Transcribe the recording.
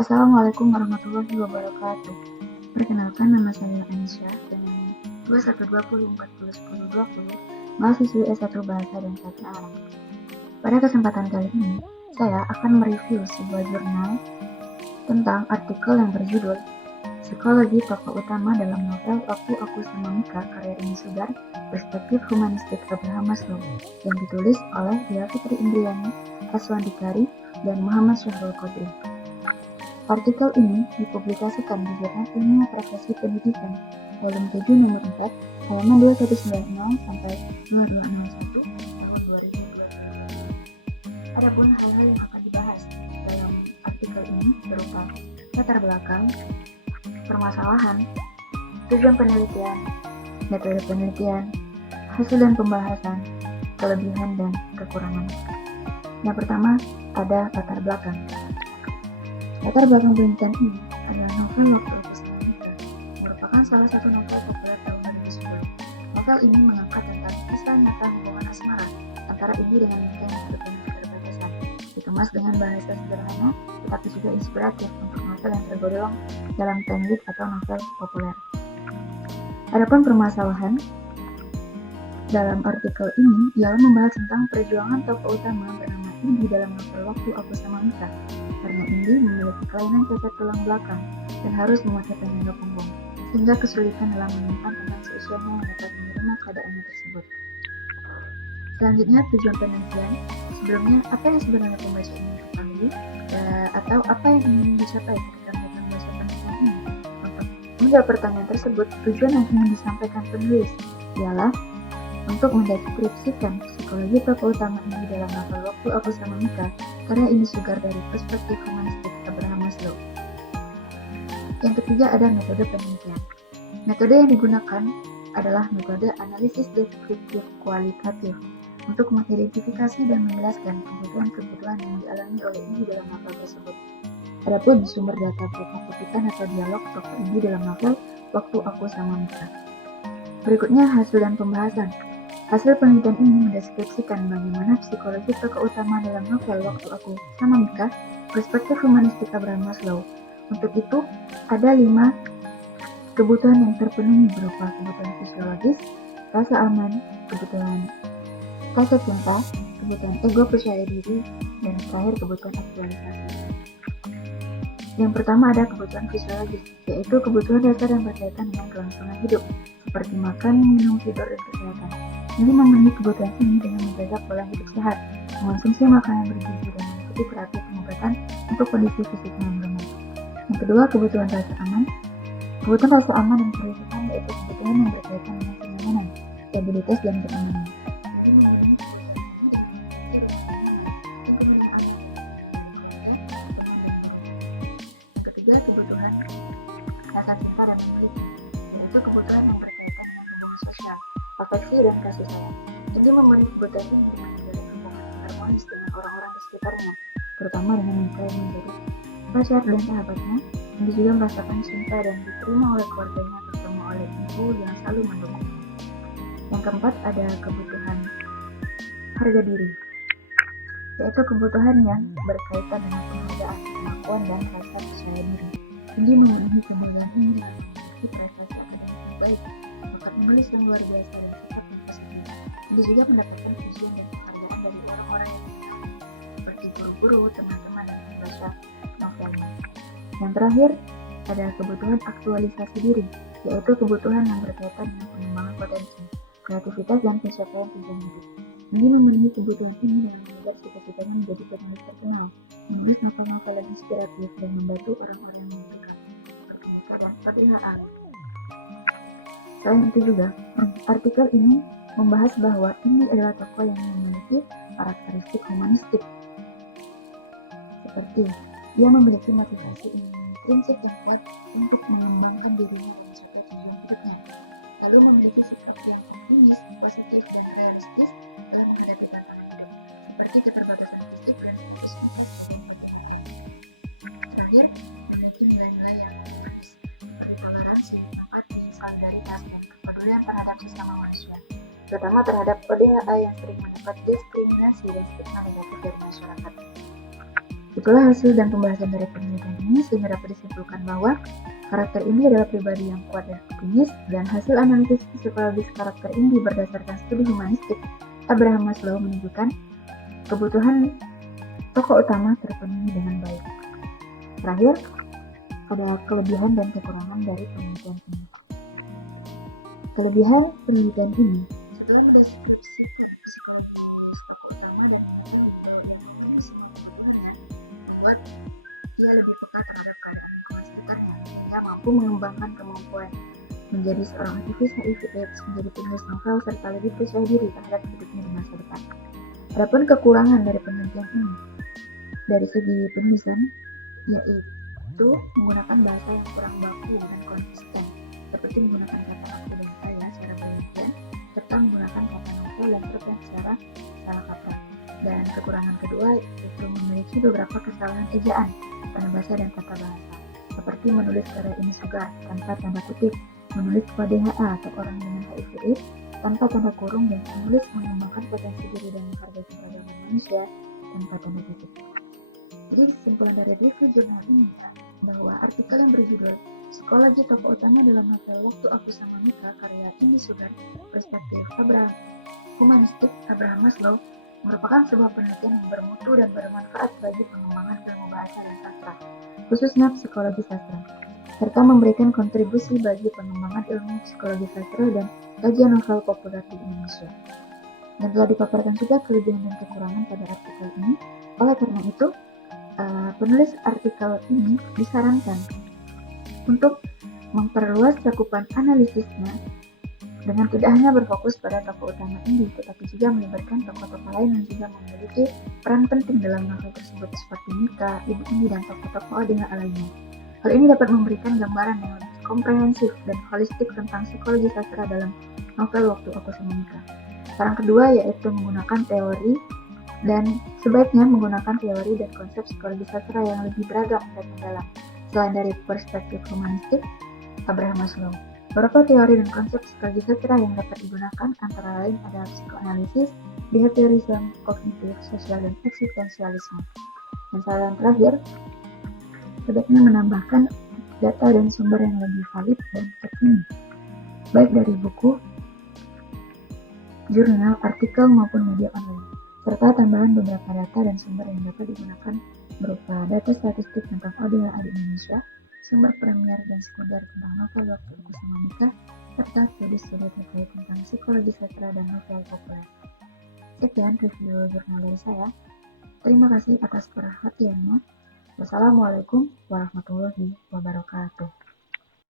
Assalamualaikum warahmatullahi wabarakatuh. Perkenalkan, nama saya Aisyah dengan 2120401020, mahasiswi S1 Bahasa dan Sastra Arab. Pada kesempatan kali ini, saya akan mereview sebuah jurnal tentang artikel yang berjudul Psikologi Tokoh Utama dalam Novel Waktu Aku Sama Mika karya Rini Sugar, Perspektif Humanistik Abraham Maslow, yang ditulis oleh Dia Fitri Indriani, Aswandi Kari, dan Muhammad Syahrul Qadri. Artikel ini dipublikasikan di Jurnal Ilmiah Profesi Pendidikan, volume 7 nomor 4, halaman 2190 sampai 2201 tahun 2020. Adapun hal-hal yang akan dibahas dalam artikel ini berupa latar belakang, permasalahan, tujuan penelitian, metode penelitian, hasil dan pembahasan, kelebihan dan kekurangan. Yang pertama, ada latar belakang. Latar belakang penelitian ini adalah novel Waktu Aku Sama Mika, merupakan salah satu novel populer tahun 2010. Novel ini mengangkat tentang kisah nyata hubungan asmara antara Ibu dengan Mika yang berpenuh keterbatasan, dikemas dengan bahasa sederhana tetapi juga inspiratif untuk novel yang tergolong dalam trending atau novel populer. Adapun permasalahan dalam artikel ini ialah membahas tentang perjuangan tokoh utama bernama Indi dalam novel Waktu Aku Sama Mika, karena Indi memiliki kelainan cacat tulang belakang dan harus memakai penyangga punggung, sehingga kesulitan dalam menemukan teman seusianya yang dapat menerima keadaannya tersebut. Selanjutnya, tujuan penelitian. Sebelumnya, apa yang sebenarnya pembaca ingin ketahui, atau apa yang ingin dicapai ketika membaca penelitian ini? Untuk menjawab pertanyaan tersebut, tujuan yang ingin disampaikan penulis ialah untuk mendeskripsikan psikologi tokoh utama ini dalam novel Waktu Aku Sama Mika karya Rini Sugar dari Perspektif Humanistik Abraham Maslow. Yang ketiga, ada metode penelitian. Metode yang digunakan adalah metode analisis deskriptif kualitatif untuk mengidentifikasi dan menjelaskan kebutuhan-kebutuhan yang dialami oleh Indi dalam novel tersebut. Adapun sumber data berupa kutipan atau dialog tokoh Indi dalam novel Waktu Aku Sama Mika. Berikutnya, hasil dan pembahasan. Hasil penelitian ini mendeskripsikan bagaimana psikologi tokoh utama dalam novel Waktu Aku Sama Mika, Perspektif Humanistik Abraham Maslow. Untuk itu, ada 5 kebutuhan yang terpenuhi berupa kebutuhan fisiologis, rasa aman, kebutuhan rasa cinta, kebutuhan ego percaya diri, dan terakhir kebutuhan aktualisasi. Yang pertama ada kebutuhan fisiologis, yaitu kebutuhan dasar yang berkaitan dengan kelangsungan hidup, seperti makan, minum, tidur, dan kesehatan. Ini memenuhi kebutuhan ini dengan menjaga pola hidup sehat, mengonsumsi makanan bergizi, dan mengikuti terapi pengobatan untuk kondisi fisiknya yang lemah. Yang kedua, kebutuhan rasa aman. Kebutuhan rasa aman dan kerukunan yaitu kebutuhan yang berkaitan dengan kenyamanan, stabilitas, dan keamanan. Ketiga, kebutuhan rasa cinta dan memiliki, yaitu kebutuhan yang berkaitan dengan hubungan sosial, afeksi, dan kasih sayang. Ini memenuhi kebutuhan ini dengan menjalin hubungan yang harmonis dengan orang-orang di sekitarnya, terutama dengan Mika yang menjadi pacar dan sahabatnya. Indi juga merasakan cinta dan diterima oleh keluarganya, terutama oleh ibu yang selalu mendukungnya. Yang keempat, ada kebutuhan harga diri, yaitu kebutuhan yang berkaitan dengan penghargaan, pengakuan, dan rasa percaya diri. Indi memenuhi kebutuhan ini dengan memiliki prestasi akademik yang baik, bakat menulis yang luar biasa, dan sikap yang positif. Indi juga mendapatkan pujian dan penghargaan dari orang-orang yang dikenal, seperti guru-guru, teman-teman, dan pembaca novelnya. Yang terakhir, ada kebutuhan aktualisasi diri, yaitu kebutuhan yang berkaitan dengan pengembangan potensi, kreativitas, dan pencapaian tujuan hidup. Indi memenuhi kebutuhan ini dengan mengejar cita-citanya menjadi penulis terkenal, menulis novel-novel yang inspiratif, dan membantu orang-orang yang membutuhkan seperti Mika dan Fatihah. Selain itu juga, artikel ini membahas bahwa Indi adalah tokoh yang memiliki karakteristik humanistik, seperti dia memiliki motivasi prinsip yang kuat untuk mengembangkan dirinya dan mencapai tujuan hidupnya, lalu memiliki sikap yang optimis, positif, dan realistis dalam menghadapi tantangan hidup, seperti keterbatasan fisik dan status terakhir, memiliki nilai-nilai yang humanis, seperti toleransi, empati, solidaritas, dan kepedulian terhadap sesama manusia, terutama terhadap ODHA yang sering mendapat diskriminasi dan stigma negatif dari masyarakat. Itulah hasil dan pembahasan dari penelitian ini. ini sehingga dapat disimpulkan bahwa karakter ini adalah pribadi yang kuat dan optimis, dan hasil analisis psikologis karakter ini berdasarkan studi humanistik Abraham Maslow menunjukkan kebutuhan tokoh utama terpenuhi dengan baik. Terakhir, ada kelebihan dan kekurangan dari penelitian ini. Kelebihan penelitian ini, setelah mendeskripsikan psikologis tokoh utama dan mengetahui membuat dia lebih peka terhadap keadaan lingkungan sekitarnya, sehingga mampu mengembangkan kemampuan menjadi seorang aktivis HIV/AIDS, menjadi penulis novel, serta lebih percaya diri terhadap hidupnya di masa depan. Adapun kekurangan dari penelitian ini, dari segi penulisan, yaitu menggunakan bahasa yang kurang baku dan konsisten, seperti menggunakan kata aku dan saya secara berlebihan, serta menggunakan kata novel dan cerpen secara salah kaprah. Dan kekurangan kedua yaitu memiliki beberapa kesalahan ejaan, peribahasa dan tata bahasa, seperti menulis karya ini Sugar tanpa tanda kutip, menulis KDHA atau orang dengan HIV/AIDS tanpa tanda kurung, dan menulis mengembangkan potensi diri dan menghargai keberagaman manusia tanpa tanda kutip. Jadi kesimpulan dari review jurnal ini bahwa artikel yang berjudul Psikologi Tokoh Utama dalam Novel Waktu Aku Sama Mika karya Indi Sugar Perspektif Abraham Humanistik Abraham Maslow merupakan sebuah penelitian yang bermutu dan bermanfaat bagi pengembangan ilmu bahasa dan sastra, khususnya psikologi sastra, serta memberikan kontribusi bagi pengembangan ilmu psikologi sastra dan kajian novel populer di Indonesia. Dan telah dipaparkan juga kelebihan dan kekurangan pada artikel ini. Oleh karena itu, penulis artikel ini disarankan untuk memperluas cakupan analisisnya dengan tidak hanya berfokus pada tokoh utama Indi, tetapi juga melibatkan tokoh-tokoh lain yang juga memiliki peran penting dalam novel tersebut, seperti Mika, Ibu Indi, dan tokoh-tokoh dengan lainnya. Hal ini dapat memberikan gambaran yang lebih komprehensif dan holistik tentang psikologi sastra dalam novel Waktu Aku Sama Mika. Saran kedua yaitu menggunakan teori, dan sebaiknya menggunakan teori dan konsep psikologi sastra yang lebih beragam dan mendalam. Selain dari perspektif humanistik Abraham Maslow, beberapa teori dan konsep psikologi sastra yang dapat digunakan antara lain adalah psikoanalisis, behaviorism, kognitif, sosial, dan eksistensialisme. Dan saran terakhir, sebaiknya menambahkan data dan sumber yang lebih valid dan terkini, baik dari buku, jurnal, artikel, maupun media online, serta tambahan beberapa data dan sumber yang dapat digunakan berupa data statistik tentang ODHA di Indonesia, sumber premier dan sekunder tentang novel Waktu Aku Sama Mika, serta studi-studi terkait tentang psikologi sastra dan novel populer. Sekian review jurnal dari saya. Terima kasih atas perhatiannya. Wassalamualaikum warahmatullahi wabarakatuh.